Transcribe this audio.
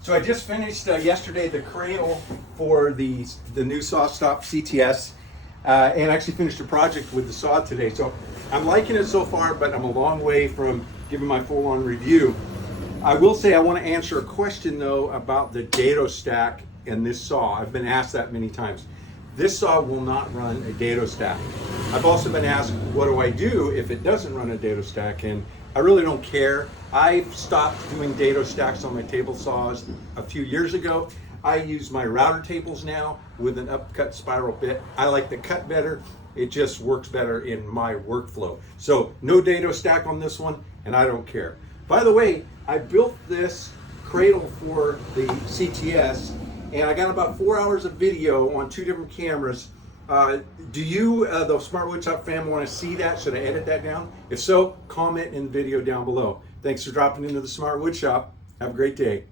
So I just finished yesterday the cradle for the new SawStop CTS, and actually finished a project with the saw today. So I'm liking it so far, but I'm a long way from giving my full-on review. I will say I want to answer a question though about the dado stack in this saw. I've been asked that many times. This saw will not run a dado stack. I've also been asked, what do I do if it doesn't run a dado stack? And I really don't care. I've stopped doing dado stacks on my table saws a few years ago. I use my router tables now with an upcut spiral bit. I like the cut better. It just works better in my workflow. So no dado stack on this one, and I don't care. By the way, I built this cradle for the CTS, and I got about 4 hours of video on 2 different cameras. Do you, the Smart Woodshop fam, want to see that? Should I edit that down? If so, comment in the video down below. Thanks for dropping into the Smart Woodshop. Have a great day.